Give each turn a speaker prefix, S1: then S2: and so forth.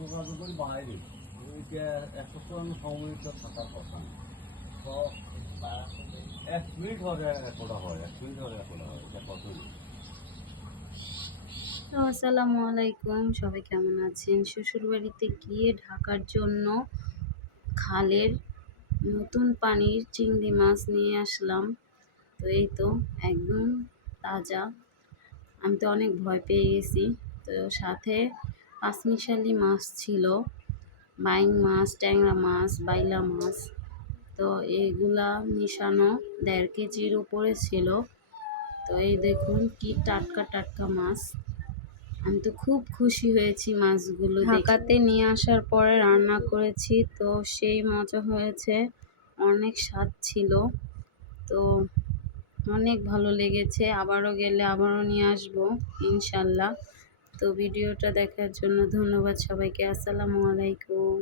S1: যোগাযোগের বাইরে ওইটা এতক্ষণ সময় তো থাকার কথা এক মিনিট হয়, এক মিনিট হয়, এটা কত
S2: আসসালামু আলাইকুম, সবাই কেমন আছেন? শ্বশুর বাড়িতে গিয়ে ঢাকার জন্য খালের নতুন পানির চিংড়ি মাছ নিয়ে আসলাম। তো, এই তো, একদম তাজা। আমি তো অনেক ভয় পেয়ে গেছি। তো, সাথে পাঁচমিশালি মাছ ছিল। বাইং মাছ, ট্যাংরা মাছ, বাইলা মাছ। তো এইগুলা মিশানো দেড় কেজির উপরে ছিল। তো এই দেখুন কি টাটকা টাটকা মাছ। আমি তো খুব খুশি হয়েছি মাছগুলো ঢাকাতে নিয়ে আসার পরে রান্না করেছি, তো সেই মজা হয়েছে। অনেক স্বাদ ছিল। তো অনেক ভালো লেগেছে। আবারও গেলে আবারও নিয়ে আসব, ইনশাল্লাহ। তো ভিডিওটা দেখার জন্য ধন্যবাদ সবাইকে। আসসালামু আলাইকুম।